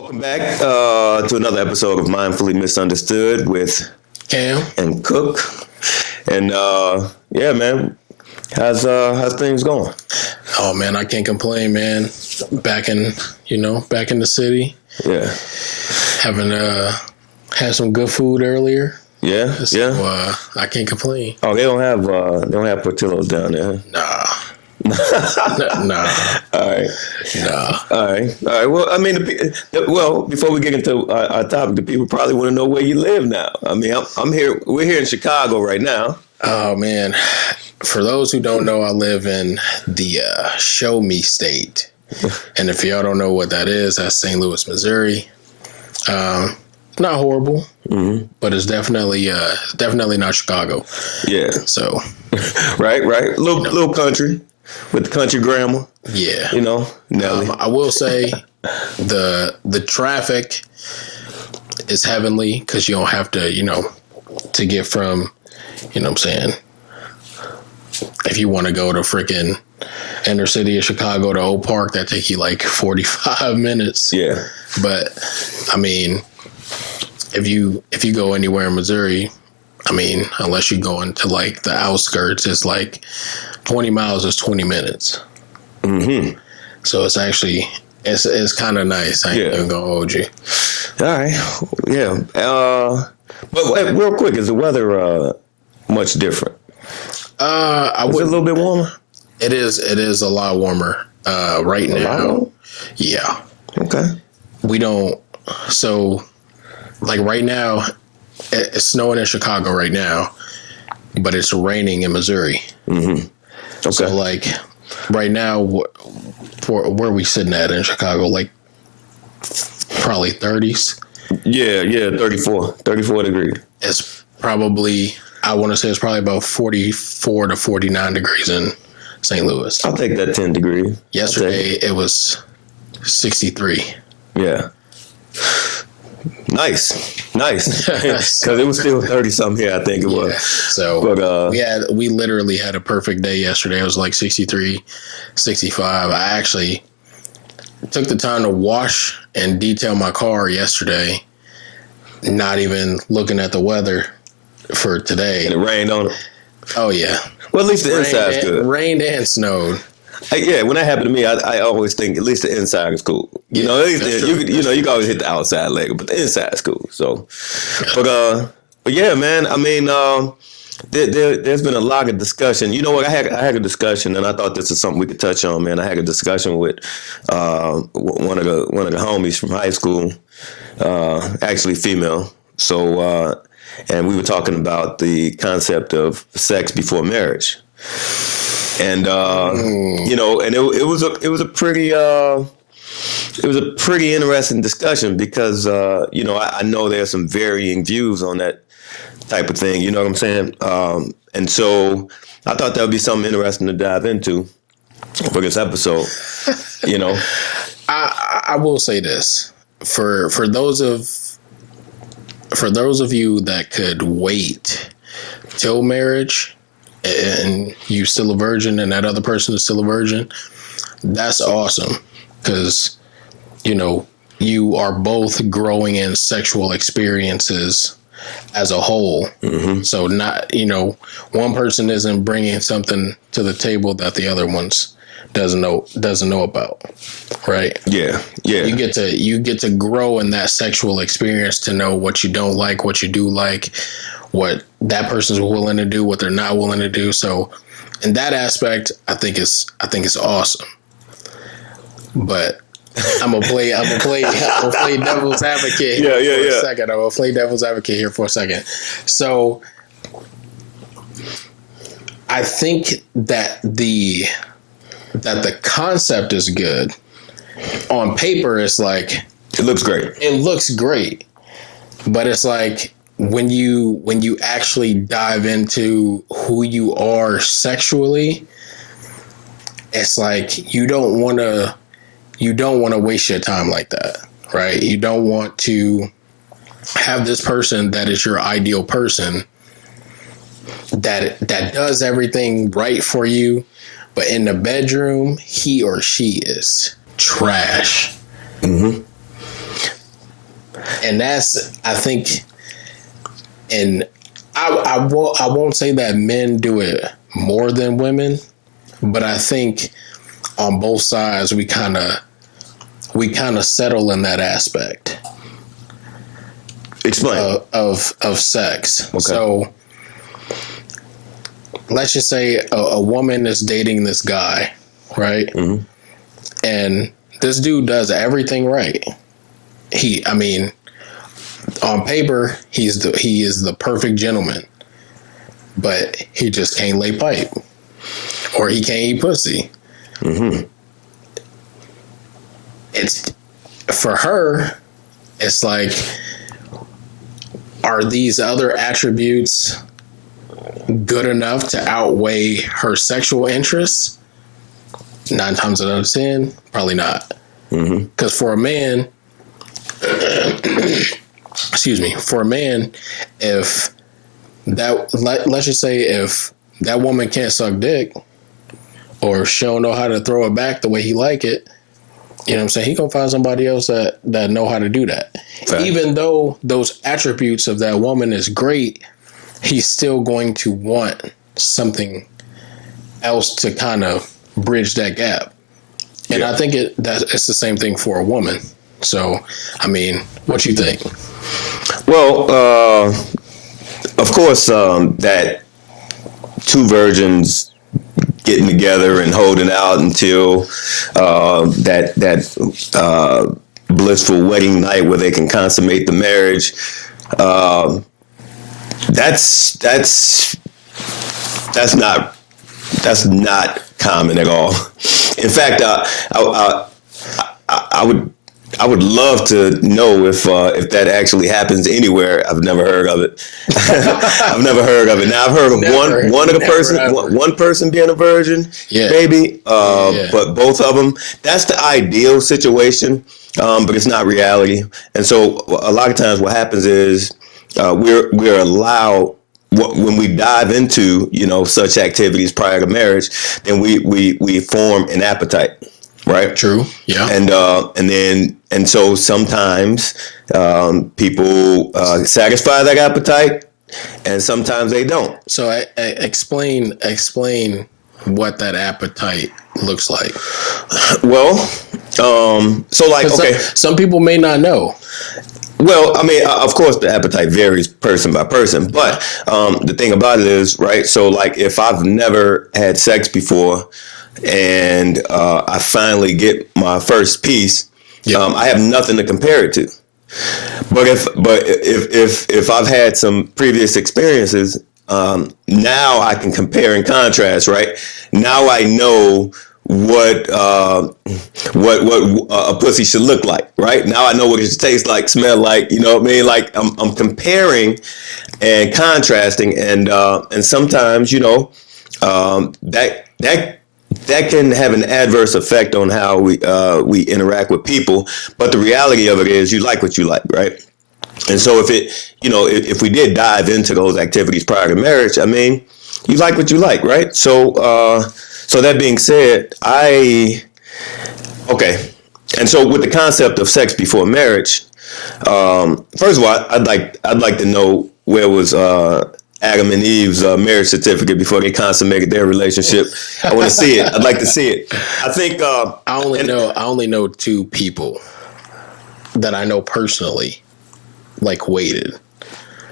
Welcome back to another episode of Mindfully Misunderstood with Cam and Cook. And yeah, man, how's things going? Oh man, I can't complain, man. Back in the city. Yeah. Having had some good food earlier. Yeah. So, yeah. I can't complain. Oh, they don't have Portillo's down there. Nah. Nah. All right. Nah. All right. Well, I mean, before we get into our topic, the people probably want to know where you live now. I mean, I'm here. We're here in Chicago right now. Oh man, for those who don't know, I live in the Show Me State, and if y'all don't know what that is, that's St. Louis, Missouri. Not horrible, but it's definitely not Chicago. Yeah. So, right. Little country. With the country grammar, yeah, Nelly. I will say the traffic is heavenly because you don't have to, to get from, what I'm saying, if you want to go to freaking inner city of Chicago to Oak Park, that take you like 45 minutes. Yeah, but I mean, if you go anywhere in Missouri, I mean, unless you go into like the outskirts, it's like 20 miles is 20 minutes. Mm-hmm. So it's actually, it's kind of nice. I ain't even gonna hold you. All right. Yeah. But real quick, is the weather much different? Is it a little bit warmer? It is a lot warmer right now. Yeah. Okay. We don't, so like right now, it's snowing in Chicago right now, but it's raining in Missouri. Mm-hmm. Okay. So like right now, where are we sitting at in Chicago? Like probably 30s. Yeah, 34 degrees. It's probably, I want to say it's probably about 44 to 49 degrees in St. Louis. I'll take that 10 degrees. Yesterday it was 63. Yeah. Nice. Because it was still 30 something here, I think it was. So we literally had a perfect day yesterday. It was like 63, 65. I actually took the time to wash and detail my car yesterday, not even looking at the weather for today. And it rained on it? Oh, yeah. Well, at least the inside's good. Rained and snowed. Yeah, when that happened to me, I always think at least the inside is cool. You can always hit the outside leg, but the inside is cool. So, but yeah, man. I mean, there's been a lot of discussion. You know what? I had a discussion, and I thought this is something we could touch on, man. I had a discussion with one of the homies from high school, actually female. So, and we were talking about the concept of sex before marriage. And and it was a pretty interesting discussion because I know there's some varying views on that type of thing. You know what I'm saying? And so I thought that would be something interesting to dive into for this episode. I will say this for those of you that could wait till marriage, and you still a virgin and that other person is still a virgin, that's awesome because, you are both growing in sexual experiences as a whole. Mm-hmm. So not, one person isn't bringing something to the table that the other one's doesn't know about. Right. Yeah. Yeah. You get to grow in that sexual experience to know what you don't like, what you do like, what that person's willing to do, what they're not willing to do. So in that aspect, I think it's awesome. But I'm gonna play devil's advocate here for a second. I'm gonna play devil's advocate here for a second. So I think that the concept is good. On paper, it's like it looks great. It looks great. But it's like when you actually dive into who you are sexually, it's like you don't want to waste your time like that, right? You don't want to have this person that is your ideal person that does everything right for you, but in the bedroom, he or she is trash. Mm-hmm. And that's, I think, and I won't say that men do it more than women, but I think on both sides we kind of settle in that aspect. Explain. Of sex. Okay. So let's just say a woman is dating this guy, right? Mm-hmm. And this dude does everything right. On paper, he is the perfect gentleman, but he just can't lay pipe, or he can't eat pussy. Mm-hmm. It's for her. It's like, are these other attributes good enough to outweigh her sexual interests? 9 times out of 10, probably not. Because for a man, for a man, if that, let's just say, if that woman can't suck dick, or she don't know how to throw it back the way he like it, you know what I'm saying? He gonna find somebody else that know how to do that. Fact. Even though those attributes of that woman is great, he's still going to want something else to kind of bridge that gap. And I think it's the same thing for a woman. So, I mean, what you think? Well, of course, that two virgins getting together and holding out until that blissful wedding night where they can consummate the marriage. That's not common at all. In fact, I would love to know if that actually happens anywhere. I've never heard of it. I've never heard of it. Now I've heard of one person being a virgin, maybe, but both of them. That's the ideal situation, but it's not reality. And so a lot of times, what happens is we're allowed. When we dive into such activities prior to marriage, then we form an appetite. Right. True. Yeah. And so sometimes people satisfy that appetite, and sometimes they don't. So explain what that appetite looks like. Well, so like, okay, some people may not know. Well, I mean, of course, the appetite varies person by person, but the thing about it is, right? So, like, if I've never had sex before, and I finally get my first piece, I have nothing to compare it to. But if I've had some previous experiences, now I can compare and contrast. Right now, I know what a pussy should look like. Right now, I know what it should taste like, smell like. You know what I mean? Like I'm comparing and contrasting, and sometimes that can have an adverse effect on how we interact with people. But the reality of it is, you like what you like, right? And so if we did dive into those activities prior to marriage, I mean, you like what you like, right? So that being said, and so with the concept of sex before marriage, first of all, I'd like to know where was Adam and Eve's marriage certificate before they consummated their relationship. I want to see it. I'd like to see it. I think I only know 2 people that I know personally, like, waited.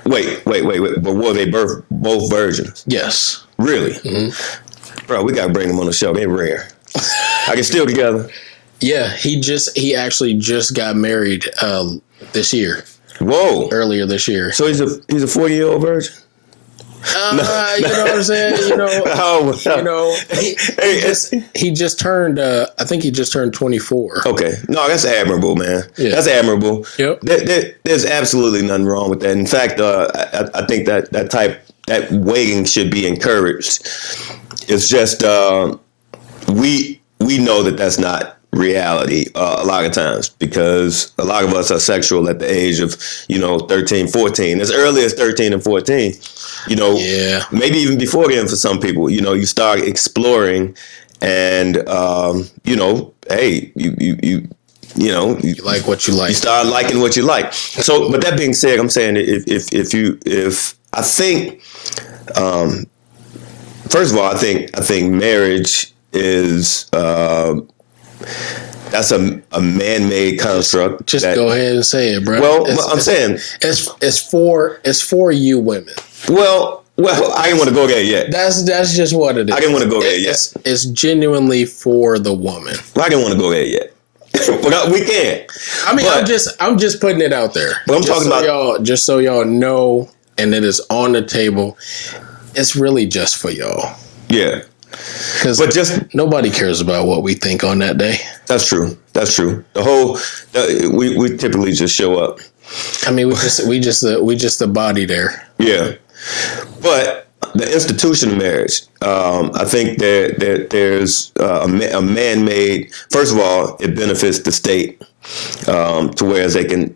Wait. But were they both virgins? Yes. Really? Mm-hmm. Bro, we gotta bring them on the show. They're rare. Are they still together? Yeah, he actually just got married this year. Whoa! Earlier this year. So he's a 40-year-old virgin. You know what I'm saying? He just turned. I think he just turned 24. Okay, no, that's admirable, man. Yeah. That's admirable. Yep. There's absolutely nothing wrong with that. In fact, I think that waiting should be encouraged. It's just we know that that's not reality a lot of times, because a lot of us are sexual at the age of 13, 14, as early as 13 and 14. Maybe even before then for some people. You start exploring, and hey, you know, You like what you like. you start liking what you like. So, but that being said, I'm saying if I think, first of all, I think marriage is that's a man-made construct. Just go ahead and say it, bro. Well, I'm saying it's for you women. Well, I didn't want to go there yet. That's just what it is. I didn't want to go there yet. It's genuinely for the woman. I didn't want to go there yet. But we can. I mean, I'm just putting it out there. But I'm talking about y'all, just so y'all know, and it is on the table. It's really just for y'all. Yeah. But just nobody cares about what we think on that day. That's true. We typically just show up. I mean, we just the body there. Yeah. But the institution of marriage, I think that there's a man-made. First of all, it benefits the state to whereas they can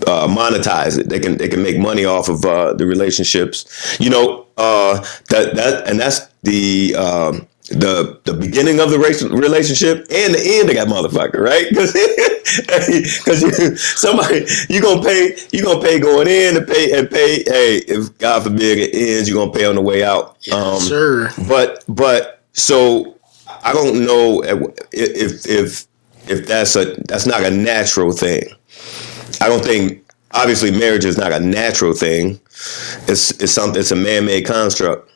monetize it. They can make money off of the relationships. You know, that's the beginning of the relationship and the end of that motherfucker, right? Because you gonna pay going in and pay. Hey, if God forbid it ends, you're gonna pay on the way out. Yes, sir. But so I don't know if that's not a natural thing. I don't think, obviously marriage is not a natural thing. It's a man-made construct.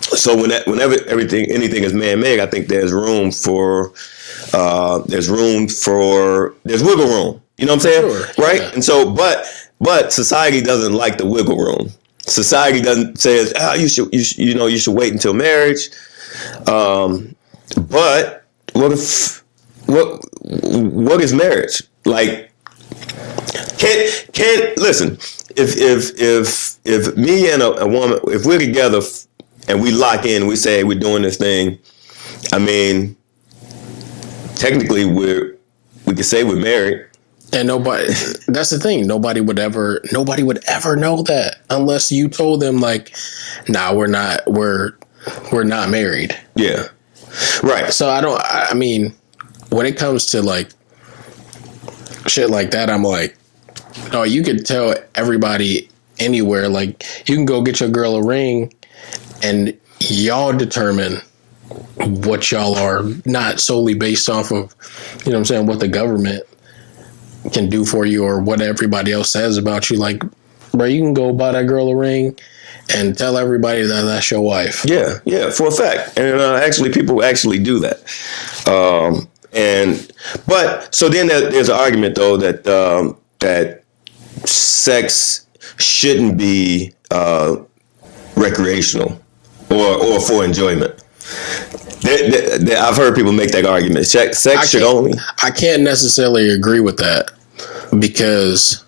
So whenever anything is man-made, I think there's wiggle room. You know what I'm saying? Sure. Right? Yeah. And so, but society doesn't like the wiggle room. Society doesn't say, you should wait until marriage. But what is marriage? Like, can't listen. If me and a woman, if we're together and we lock in, we say we're doing this thing, I mean, technically we could say we're married. And that's the thing. Nobody would ever know that unless you told them like, nah, we're not married. Yeah. Right. So I mean, when it comes to like shit like that, I'm like, no, you could tell everybody anywhere. Like, you can go get your girl a ring and y'all determine what y'all are, not solely based off of, you know what I'm saying, what the government can do for you or what everybody else says about you. Like, bro, you can go buy that girl a ring and tell everybody that that's your wife. Yeah, for a fact. And actually, people actually do that. But so then there's an argument though that sex shouldn't be recreational or for enjoyment. I've heard people make that argument. Sex should only. I can't necessarily agree with that because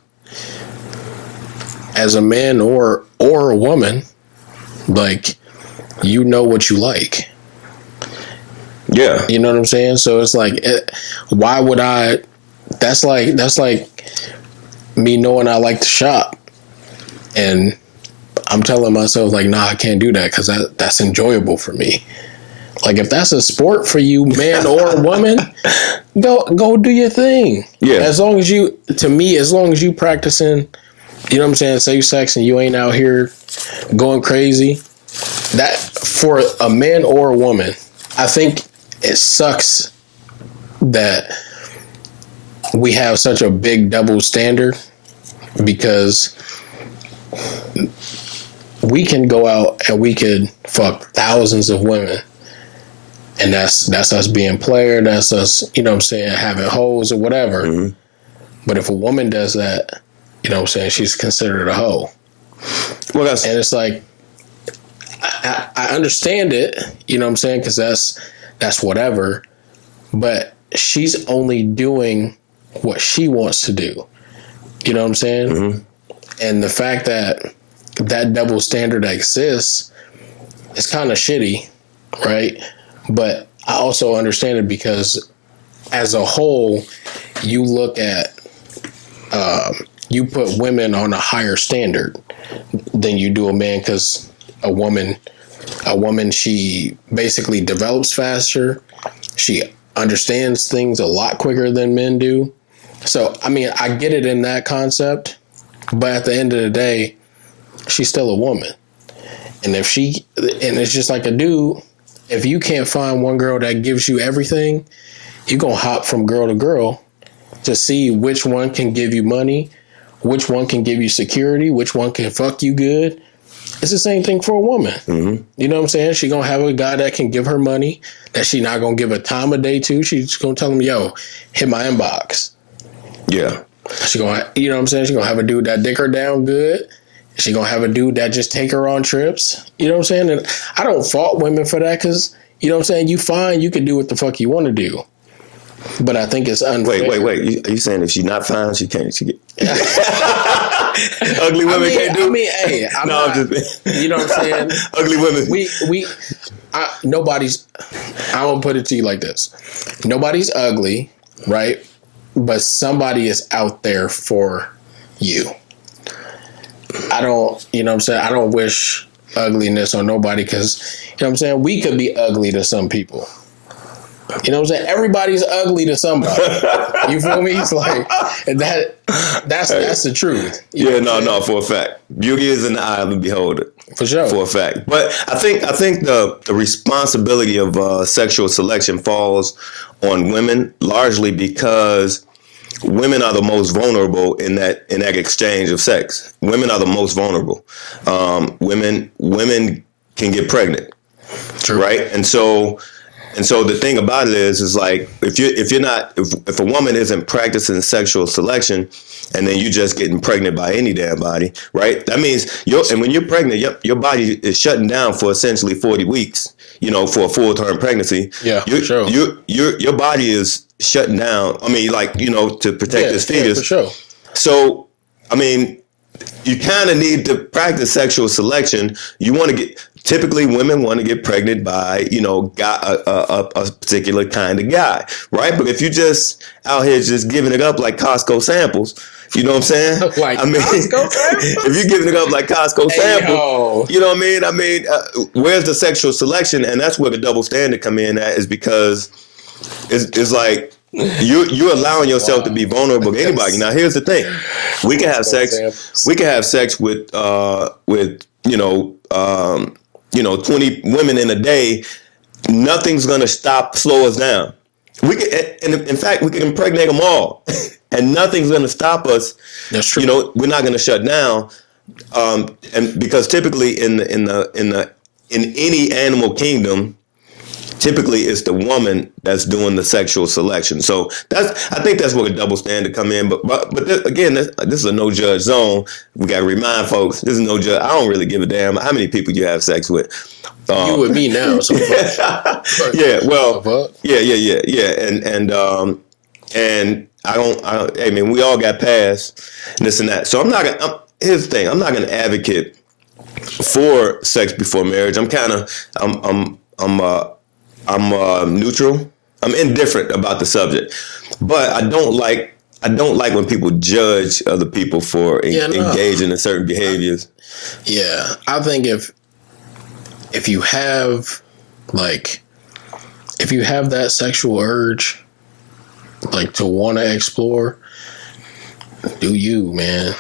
as a man or a woman, like, you know what you like. Yeah. You know what I'm saying? So it's like, why would I? That's like me knowing I like to shop, and I'm telling myself like, nah, I can't do that because that's enjoyable for me. Like, if that's a sport for you, man or woman, go do your thing. Yeah. As long as you practicing, you know what I'm saying, safe sex, and you ain't out here going crazy. That for a man or a woman, I think it sucks that we have such a big double standard because we can go out and we could fuck thousands of women. And that's us being player. That's us, you know what I'm saying, having hoes or whatever. Mm-hmm. But if a woman does that, you know what I'm saying, she's considered a hoe. Well, and it's like, I understand it, you know what I'm saying, because that's whatever. But she's only doing what she wants to do. You know what I'm saying? Mm-hmm. And the fact that double standard exists is kind of shitty, right? But I also understand it because as a whole, you look at, you put women on a higher standard than you do a man because a woman, she basically develops faster. She understands things a lot quicker than men do. So, I mean, I get it in that concept, but at the end of the day, she's still a woman. And if and it's just like a dude, if you can't find one girl that gives you everything, you're going to hop from girl to girl to see which one can give you money, which one can give you security, which one can fuck you good. It's the same thing for a woman. Mm-hmm. You know what I'm saying? She's going to have a guy that can give her money, that she's not going to give a time of day to. She's going to tell him, yo, hit my inbox. Yeah. She's going to, you know what I'm saying? She's going to have a dude that dick her down good. She's going to have a dude that just take her on trips. You know what I'm saying? And I don't fault women for that because, you know what I'm saying? You fine, you can do what the fuck you want to do. But I think it's unfair. Wait. Are you saying if she's not fine, she can't? She get ugly women can't do? I mean, hey, I'm just, you know what I'm saying? Ugly women. Nobody's, I'm going to put it to you like this. Nobody's ugly, right? But somebody is out there for you. I don't, you know what I'm saying? I don't wish ugliness on nobody because, you know what I'm saying? We could be ugly to some people. You know what I'm saying? Everybody's ugly to somebody. You feel me? It's like that's the truth. Yeah, no, for a fact. Beauty is in the eye of the beholder. For sure. For a fact. But I think the responsibility of sexual selection falls on women largely because women are the most vulnerable in that exchange of sex. Women are the most vulnerable. Women can get pregnant. True. Right? And so the thing about it is like if a woman isn't practicing sexual selection and then you just getting pregnant by any damn body, right? That means when you're pregnant, your body is shutting down for essentially 40 weeks, you know, for a full-term pregnancy. Yeah, sure. Your body is shutting down. I mean, like, you know, to protect this fetus. For sure. So, I mean, you kind of need to practice sexual selection. Typically, women want to get pregnant by, you know, a particular kind of guy, right? But if you just out here just giving it up like Costco samples, you know what I'm saying? Like Costco samples? If you're giving it up like Costco samples, you know what I mean? Where's the sexual selection? And that's where the double standard come in at, is because it's like you're allowing yourself to be vulnerable to anybody. Now, here's the thing: we can have sex. We can have sex with 20 women in a day. Nothing's gonna slow us down. We can, and in fact, we can impregnate them all, and nothing's gonna stop us. That's true. You know, we're not gonna shut down, and because typically in any animal kingdom, typically it's the woman that's doing the sexual selection. So I think that's where the double standard come in. But again, this is a no judge zone. We got to remind folks, this is no judge. I don't really give a damn how many people you have sex with. You with me now. So yeah. Well. Yeah. And I don't. Hey man, we all got past this and that. So here's the thing. I'm not gonna advocate for sex before marriage. I'm neutral. I'm indifferent about the subject, but I don't like when people judge other people for engaging in certain behaviors. Yeah, I think if you have that sexual urge, like to want to explore, do you, man?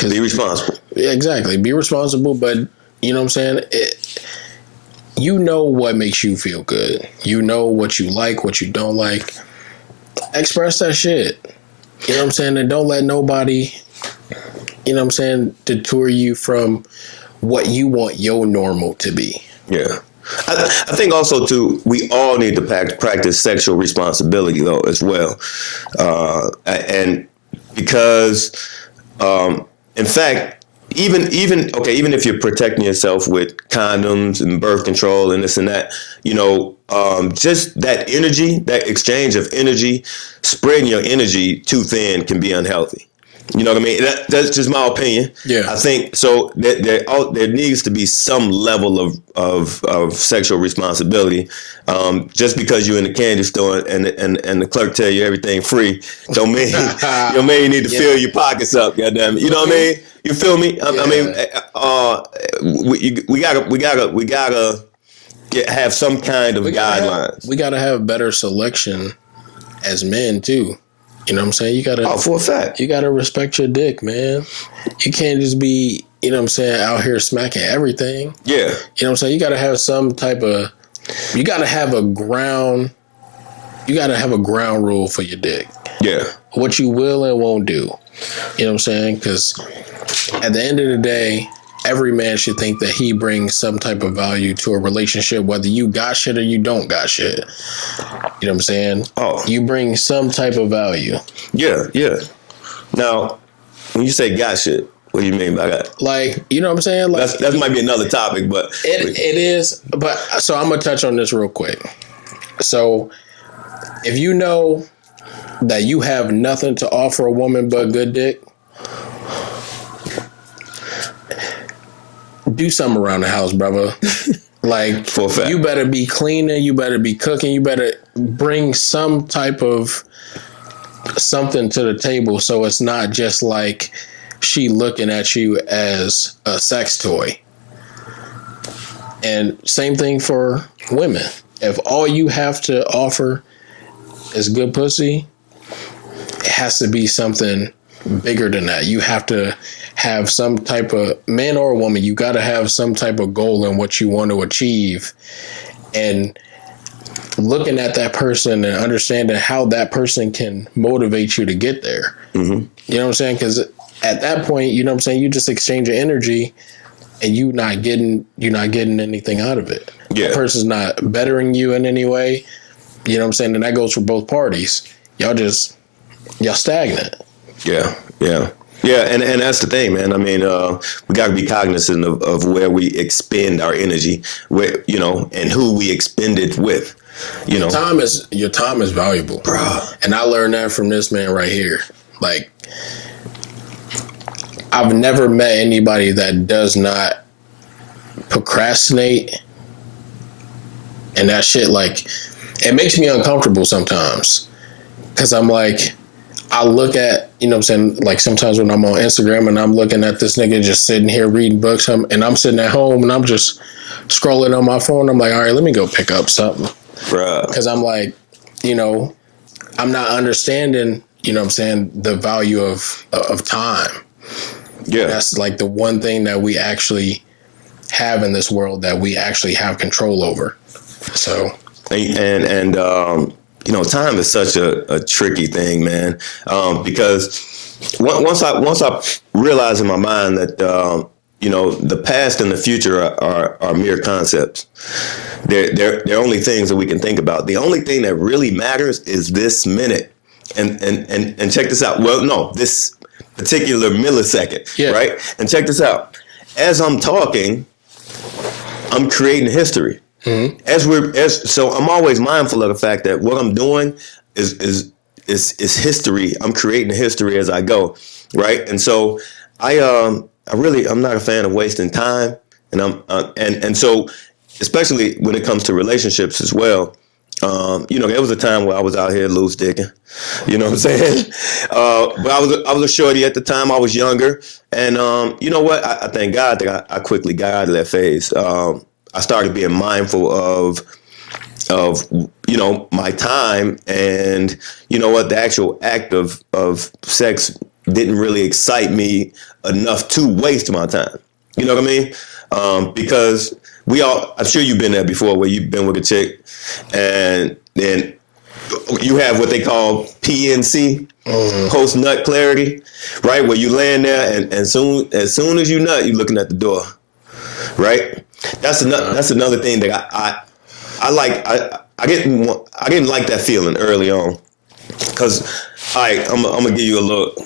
Be responsible. Exactly, be responsible. But you know what I'm saying. You know what makes you feel good. You know what you like, what you don't like. Express that shit. You know what I'm saying? And don't let nobody, you know what I'm saying, detour you from what you want your normal to be. Yeah. I think also, too, we all need to practice sexual responsibility, though, as well. And because, in fact, even if you're protecting yourself with condoms and birth control and this and that, you know, just that energy, that exchange of energy, spreading your energy too thin can be unhealthy. You know what I mean? That's just my opinion. Yeah. I think so. There needs to be some level of sexual responsibility. Just because you're in the candy store and the clerk tell you everything free, don't mean you need to fill your pockets up. Goddamn it. You know what I mean? You feel me? I mean, we gotta have some kind of guidelines. We gotta have better selection as men too. You know what I'm saying? You gotta for a fact. You gotta respect your dick, man. You can't just be, you know what I'm saying, out here smacking everything. Yeah. You know what I'm saying? You gotta have some type of you gotta have a ground rule for your dick. Yeah. What you will and won't do. You know what I'm saying? Because at the end of the day, every man should think that he brings some type of value to a relationship, whether you got shit or you don't got shit. You know what I'm saying? Oh. You bring some type of value. Yeah, yeah. Now, when you say got shit, what do you mean by that? Like, you know what I'm saying? Like, that might be another topic, but... It is, but so I'm going to touch on this real quick. So, if you know that you have nothing to offer a woman but good dick, do something around the house, brother. Like, For a fact. You better be cleaning, you better be cooking, you better bring some type of something to the table so it's not just like she looking at you as a sex toy. And same thing for women. If all you have to offer is good pussy, it has to be something bigger than that. You have to have some type of, man or woman, you got to have some type of goal in what you want to achieve. And looking at that person and understanding how that person can motivate you to get there. Mm-hmm. You know what I'm saying? Because at that point, you know what I'm saying, you just exchange your energy and you're not getting anything out of it. Yeah. The person's not bettering you in any way. You know what I'm saying? And that goes for both parties. Y'all stagnant. Yeah, yeah. Yeah, and that's the thing, man. I mean, we got to be cognizant of where we expend our energy, where, you know, and who we expend it with. You know, your time is valuable, bro. And I learned that from this man right here. Like, I've never met anybody that does not procrastinate, and that shit, like, it makes me uncomfortable sometimes, because I'm like, I look at, you know what I'm saying, like sometimes when I'm on Instagram and I'm looking at this nigga just sitting here reading books, and I'm sitting at home and I'm just scrolling on my phone. I'm like, all right, let me go pick up something. Because I'm like, you know, I'm not understanding, you know what I'm saying, the value of time. Yeah. That's like the one thing that we actually have in this world that we actually have control over. So. And you know, time is such a tricky thing, man. Because once I realized in my mind that you know, the past and the future are mere concepts. They're only things that we can think about. The only thing that really matters is this minute. And check this out. Well, no, this particular millisecond, yeah. Right? And check this out. As I'm talking, I'm creating history. Mm-hmm. So I'm always mindful of the fact that what I'm doing is history. I'm creating history as I go, right? And so I'm not a fan of wasting time, and so especially when it comes to relationships as well. You know, there was a time where I was out here loose dicking, you know what I'm saying? But I was a shorty at the time. I was younger, and you know what? I thank God that I quickly got out of that phase. I started being mindful of you know, my time, and you know what, the actual act of sex didn't really excite me enough to waste my time. You know what I mean? Because I'm sure you've been there before, where you've been with a chick and then you have what they call PNC, post nut clarity, right? Where you land there and as soon as you nut, you're looking at the door, right? That's another thing that I like. I didn't like that feeling early on, because I'm gonna give you a look,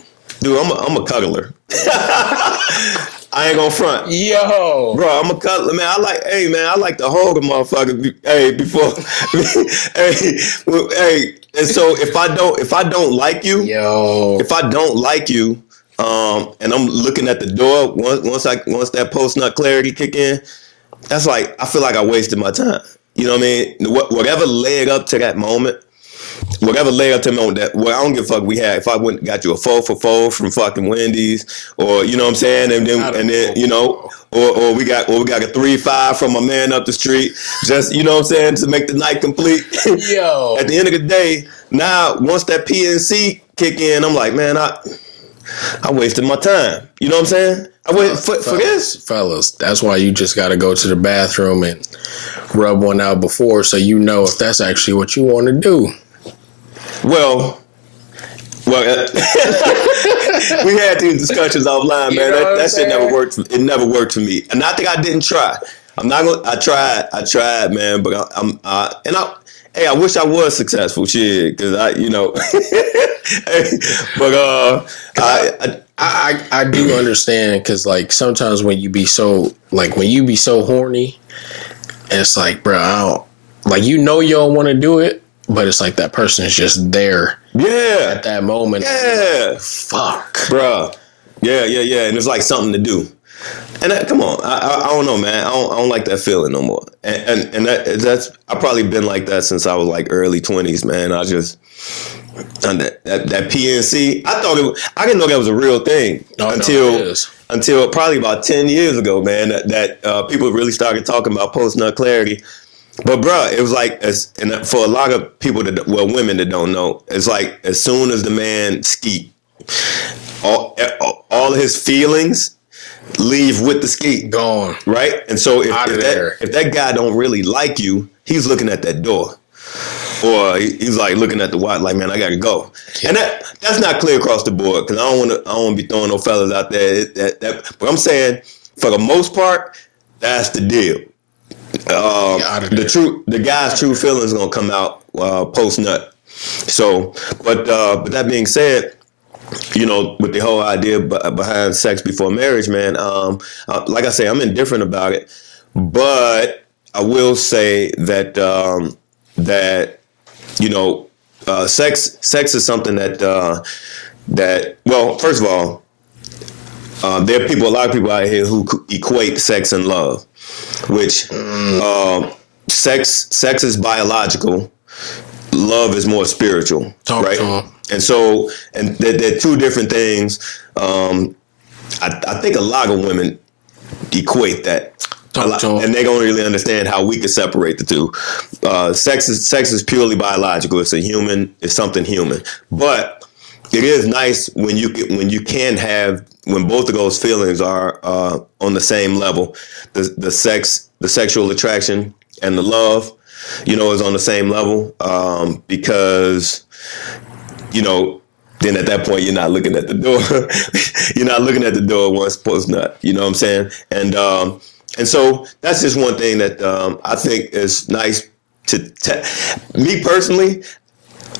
dude. I'm a cuddler. I ain't gonna front. Yo, bro, I'm a cuddler, man. I like to hold a motherfucker. Hey, before, hey. And so if I don't like you, and I'm looking at the door, once that post nut clarity kick in, that's like, I feel like I wasted my time. You know what I mean? Whatever led up to that moment, whatever layer to me on that. Well, I don't give a fuck. We had if I went got you a 4 for 4 from fucking Wendy's, or you know what I'm saying, and then you know, or we got a 3-5 from a man up the street. Just you know what I'm saying, to make the night complete. Yo, at the end of the day, now once that PNC kick in, I'm like, man, I wasted my time. You know what I'm saying? I wait for this. Fellas, that's why you just got to go to the bathroom and rub one out before, so you know if that's actually what you want to do. Well, we had these discussions offline, man. That shit never worked. It never worked for me, and not that I didn't try. I'm not gonna. I tried, man. But Hey, I wish I was successful, shit, because I do understand, because like sometimes when you be so horny, it's like, bro, I don't, like, you don't want to do it, but it's like that person is just there, at that moment, fuck, bro, yeah, and it's like something to do. And come on, I don't know, man. I don't like that feeling no more. And that's I've probably been like that since I was like early 20s, man. I just that PNC. I didn't know that was a real thing until probably about 10 years ago, man. That people really started talking about post nut clarity. But bro, it was like and for a lot of people women that don't know, it's like as soon as the man skeet, all of his feelings leave with the skeet, gone, right? And so if that guy don't really like you, he's looking at that door, or he's like looking at the watch, like, man, I gotta go. And that's not clear across the board, because I don't want to be throwing no fellas out there. But I'm saying, for the most part, that's the deal. The guy's true feelings gonna come out post nut. So, but that being said, you know, with the whole idea behind sex before marriage, man, like I say, I'm indifferent about it, but I will say that you know, sex is something that well, first of all, there are a lot of people out here who equate sex and love, which sex is biological, love is more spiritual, right? And so, and they're two different things. I think a lot of women equate that, and they don't really understand how we can separate the two. Sex is purely biological. It's something human. But it is nice when when both of those feelings are on the same level. The sexual attraction and the love, you know, is on the same level, because, you know, then at that point you're not looking at the door. You're not looking at the door once post nut. You know what I'm saying? And so that's just one thing that I think is nice to me personally.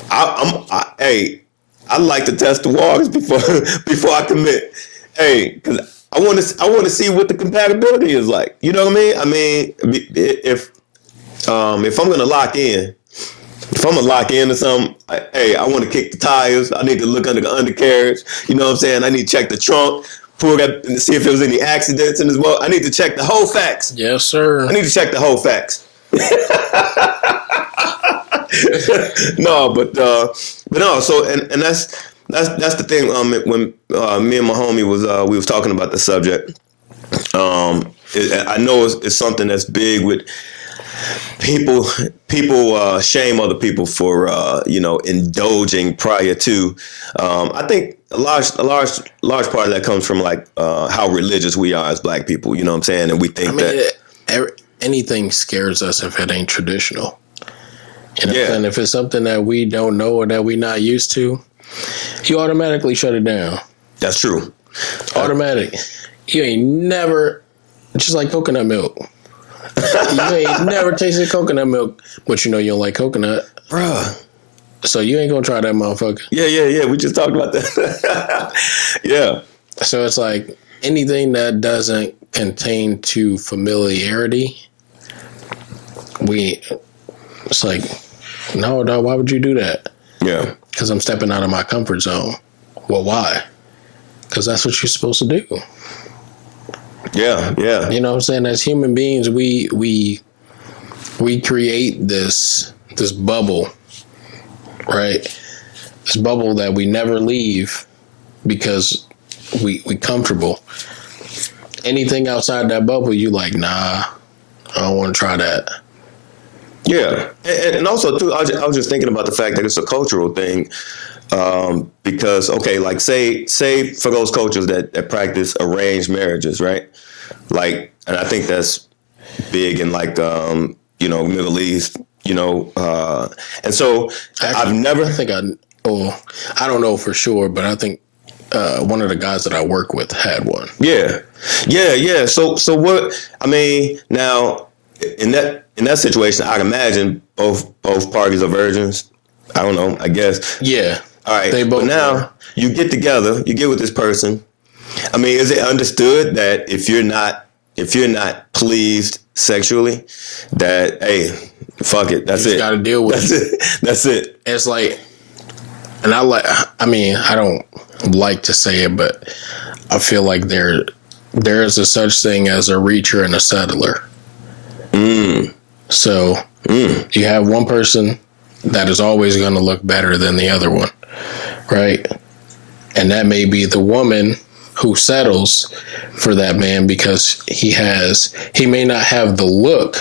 I like to test the waters before I commit. Hey, because I want to see what the compatibility is like. You know what I mean? I mean, if I'm gonna lock in. If I'm gonna lock into something, I want to kick the tires. I need to look under the undercarriage. You know what I'm saying? I need to check the trunk, pull that, and see if there was any accidents in as well. I need to check the whole facts. Yes, sir. I need to check the whole facts. No, but no. So and that's the thing. When me and my homie we was talking about the subject. I know it's something that's big with. People shame other people for indulging prior to. I think a large part of that comes from like how religious we are as Black people. You know what I'm saying? And we think anything scares us if it ain't traditional. And if it's something that we don't know or that we're not used to, you automatically shut it down. That's true. Automatic. You ain't never, just like coconut milk. You ain't never tasted coconut milk, but you know you don't like coconut. Bruh. So you ain't gonna try that motherfucker. Yeah. We just talked about that. Yeah. So it's like anything that doesn't contain to familiarity, it's like, no, dog, why would you do that? Yeah. Because I'm stepping out of my comfort zone. Well, why? Because that's what you're supposed to do. Yeah. You know what I'm saying? As human beings, we create this bubble right? This bubble that we never leave because we comfortable. Anything outside that bubble, you like, nah, I don't want to try that. Yeah, and also too, I was just thinking about the fact that it's a cultural thing, because okay, like say for those cultures that practice arranged marriages, right? Like, and I think that's big in like Middle East, and so Actually, I don't know for sure, but I think one of the guys that I work with had one. Yeah. So what? I mean, now in that situation, I'd imagine both parties are virgins. I don't know. I guess. Yeah. All right. They both. But now you get together. You get with this person. I mean, is it understood that if you're not pleased sexually, that hey, fuck it, that's it. Got to deal with That's it. It's like, and I don't like to say it, but I feel like there is a such thing as a reacher and a settler. So you have one person that is always going to look better than the other one, right? And that may be the woman who settles for that man because he may not have the look,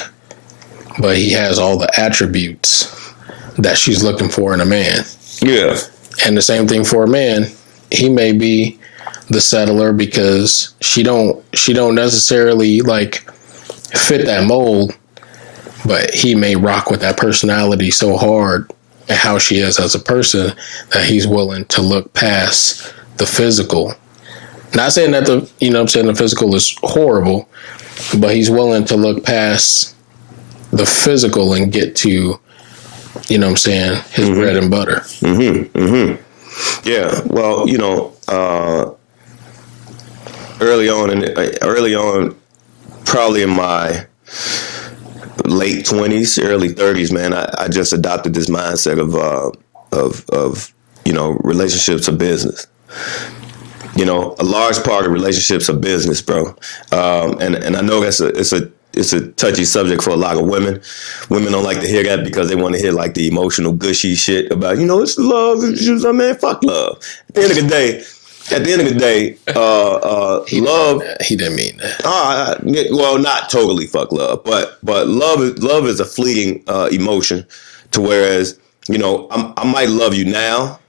but he has all the attributes that she's looking for in a man. Yeah. And the same thing for a man. He may be the settler because she don't necessarily like fit that mold, but he may rock with that personality so hard and how she is as a person that he's willing to look past the physical. Not saying that the physical is horrible, but he's willing to look past the physical and get to, his bread and butter. Yeah. Well, early on, probably in my late 20s, early 30s, man, I just adopted this mindset of relationships are business. A large part of relationships are business, bro. And I know it's a touchy subject for a lot of women. Women don't like to hear that because they want to hear like the emotional gushy shit about, it's love. It's just, man, fuck love. At the end of the day, love. He didn't mean that. Well, not totally fuck love, but love is a fleeting emotion. To whereas, I might love you now,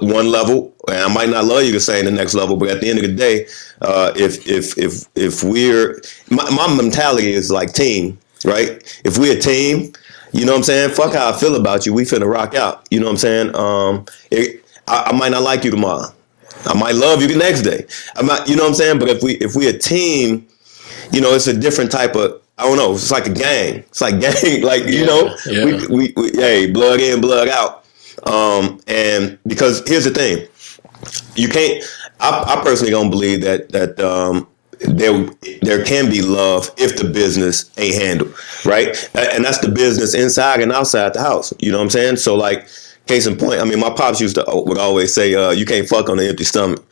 one level, and I might not love you the same the next level. But at the end of the day, if we're my mentality is like team, right? If we're a team, you know what I'm saying? Fuck how I feel about you. We finna rock out. You know what I'm saying? I might not like you tomorrow. I might love you the next day. I might, you know what I'm saying? But if we a team, it's a different type of, I don't know. It's like a gang. It's like gang, like we hey, blood in, blood out. And because here's the thing, you can't. I personally don't believe that there can be love if the business ain't handled right, and that's the business inside and outside the house. You know what I'm saying? So like, case in point, I mean, my pops would always say, you can't fuck on an empty stomach.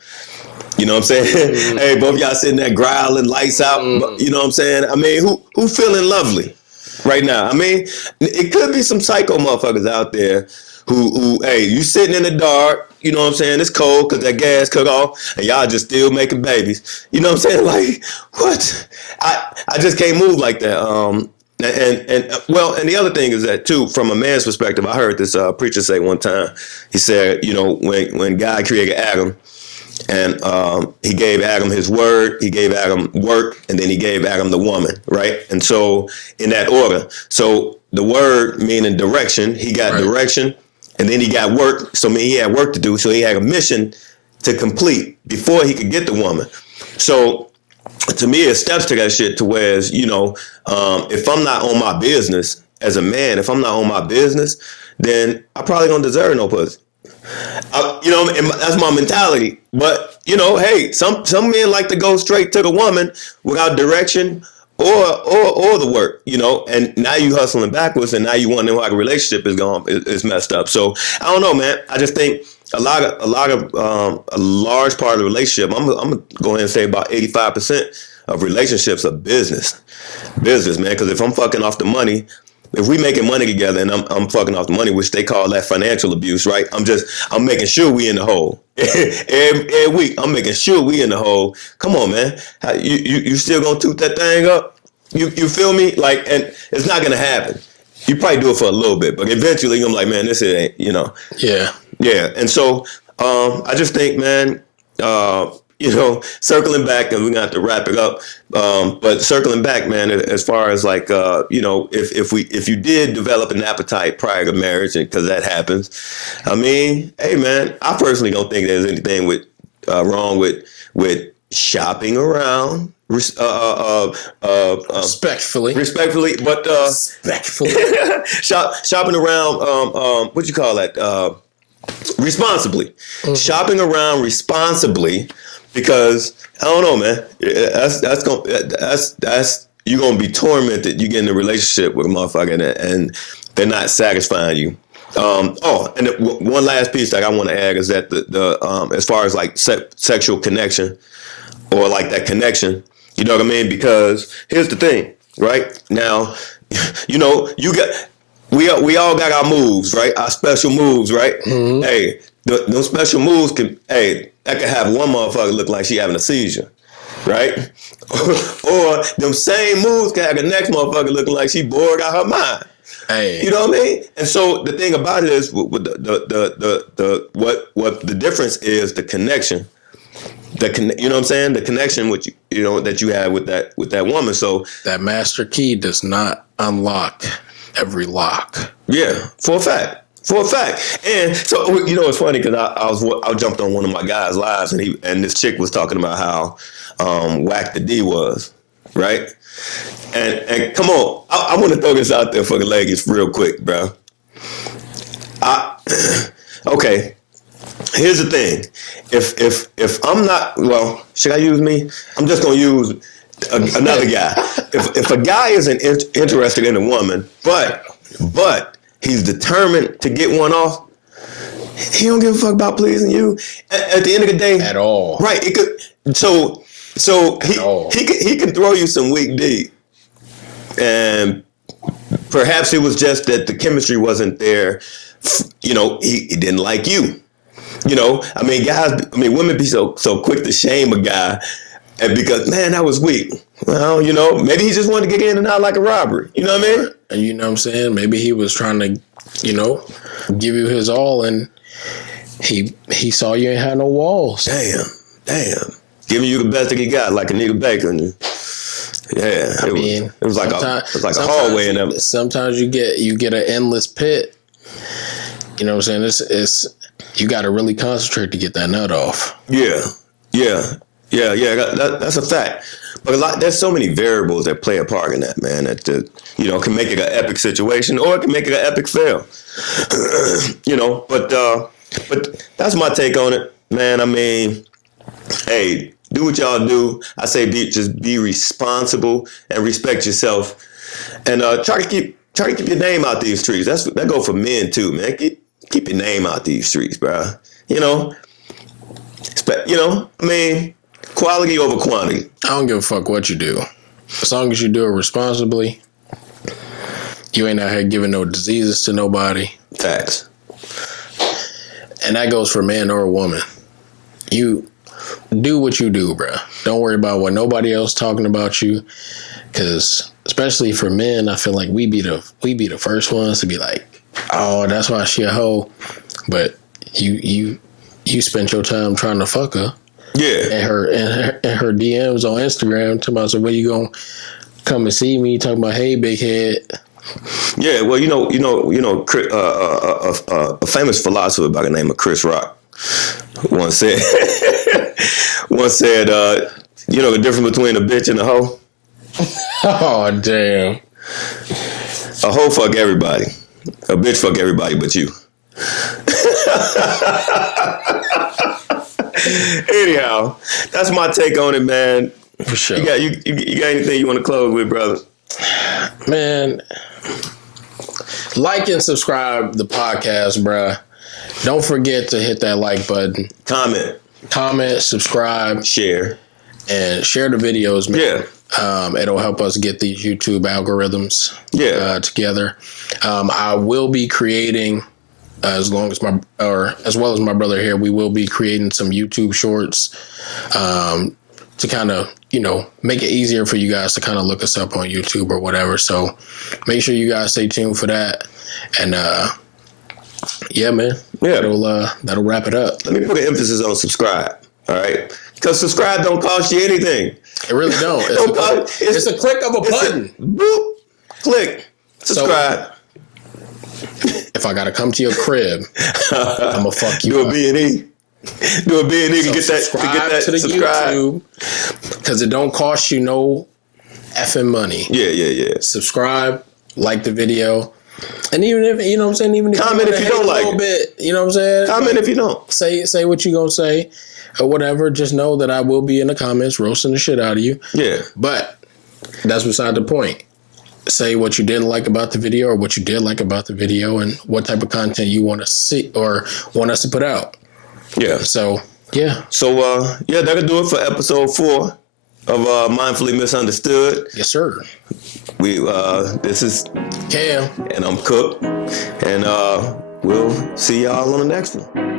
You know what I'm saying? Mm-hmm. Hey, both y'all sitting there growling, lights out. Mm-hmm. You know what I'm saying? I mean, who feeling lovely right now? I mean, it could be some psycho motherfuckers out there who hey, you sitting in the dark, you know what I'm saying? It's cold because that gas cut off and y'all just still making babies. You know what I'm saying? Like, what? I just can't move like that. And the other thing is that too, from a man's perspective, I heard this preacher say one time, he said, when God created Adam, and he gave Adam his word, he gave Adam work, and then he gave Adam the woman, right? And so in that order. So the word meaning direction, he got direction, and then he got work. So he had work to do. So he had a mission to complete before he could get the woman. So to me, it steps to that shit to whereas, if I'm not on my business as a man, if I'm not on my business, then I probably don't deserve no pussy. And that's my mentality. But, hey, some men like to go straight to the woman without direction or the work, and now you hustling backwards and now you wondering how the relationship is messed up. So I don't know, man. I just think a large part of the relationship, I'm gonna go ahead and say about 85% of relationships are business, man. Because if I'm fucking off the money, if we making money together and I'm fucking off the money, which they call that financial abuse, right? I'm making sure we in the hole. every week, I'm making sure we in the hole. Come on, man. You still gonna toot that thing up? You feel me? Like, and it's not gonna happen. You probably do it for a little bit, but eventually I'm like, man, this ain't, Yeah. Yeah. And so I just think, man, circling back, and we're gonna have to wrap it up. But circling back, man, as far as like, if you did develop an appetite prior to marriage, because that happens, I mean, hey, man, I personally don't think there's anything wrong with shopping around. Respectfully, but respectfully, shopping around. What you call that? Responsibly, shopping around responsibly, because I don't know, man. That's you're gonna be tormented. You get in a relationship with a motherfucker and they're not satisfying you. And one last piece that I want to add is that the as far as like sexual connection or like that connection. You know what I mean? Because here's the thing, right? Now, we all got our moves, right? Our special moves, right? Mm-hmm. Hey, those special moves that can have one motherfucker look like she having a seizure, right? Or them same moves can have the next motherfucker looking like she bored out her mind. Hey. You know what I mean? And so the thing about it is, with what the difference is, the connection. You know what I'm saying? The connection with that you have with that woman. So that master key does not unlock every lock. Yeah, for a fact. And so it's funny because I jumped on one of my guys' lives and this chick was talking about how whack the D was, right? And come on, I want to throw this out there for the ladies real quick, bro. Okay. Here's the thing. If I'm not, well, should I use me? I'm just gonna use another guy. If a guy isn't interested in a woman, but he's determined to get one off, he don't give a fuck about pleasing you. At the end of the day, at all, right? It could. So he can throw you some weak D, and perhaps it was just that the chemistry wasn't there. He didn't like you. Women be so quick to shame a guy, and because, man, that was weak. Well, maybe he just wanted to get in and out like a robbery. You know what I mean? And you know what I'm saying? Maybe he was trying to, give you his all, and he saw you ain't had no walls. Damn. Giving you the best that he got, like a nigga Baker. Yeah, it was like a hallway in them. Sometimes you get an endless pit. You know what I'm saying? It's you got to really concentrate to get that nut off. Yeah. That's a fact. But there's so many variables that play a part in that, man. That can make it an epic situation, or it can make it an epic fail. But that's my take on it, man. I mean, hey, do what y'all do. I say just be responsible and respect yourself, and try to keep your name out these streets. That go for men too, man. Keep your name out these streets, bro. Quality over quantity. I don't give a fuck what you do. As long as you do it responsibly, you ain't out here giving no diseases to nobody. Facts. And that goes for man or woman. You do what you do, bro. Don't worry about what nobody else talking about you. Because especially for men, I feel like we be the first ones to be like, oh, that's why she a hoe. But you spent your time trying to fuck her. Yeah. And her DMs on Instagram talking about, so when you gonna come and see me? Talking about, hey, big head. Yeah, well, a famous philosopher by the name of Chris Rock once said, the difference between a bitch and a hoe? Oh, damn. A hoe fuck everybody. A bitch fuck everybody but you. Anyhow, that's my take on it, man. For sure. You got anything you want to close with, brother? Man, like and subscribe the podcast, bruh. Don't forget to hit that like button. Comment, subscribe, share, and share the videos, man. Yeah. It'll help us get these YouTube algorithms together. I will be creating, as well as my brother here, we will be creating some YouTube shorts to kind of, make it easier for you guys to kind of look us up on YouTube or whatever. So make sure you guys stay tuned for that. And yeah, man. Yeah. That'll wrap it up. Let me put an emphasis on subscribe. All right. Because subscribe don't cost you anything. It really don't. It's a click of a button. Boop. Click. Subscribe. So, if I gotta come to your crib, I'm gonna fuck you up. Do a B&E. Do a B&E to get that. To the subscribe. YouTube, because it don't cost you no effing money. Yeah. Subscribe, like the video. And even if, you know what I'm saying, even if comment if you don't like it. Bit, you know what I'm saying? Comment if you don't. Say what you gonna say or whatever. Just know that I will be in the comments roasting the shit out of you. Yeah. But that's beside the point. Say what you didn't like about the video or what you did like about the video and what type of content you want to see or want us to put out. Yeah. So, yeah. So, that'll do it for episode 4 of Mindfully Misunderstood. Yes, sir. This is Cam. And I'm Cook. And we'll see y'all on the next one.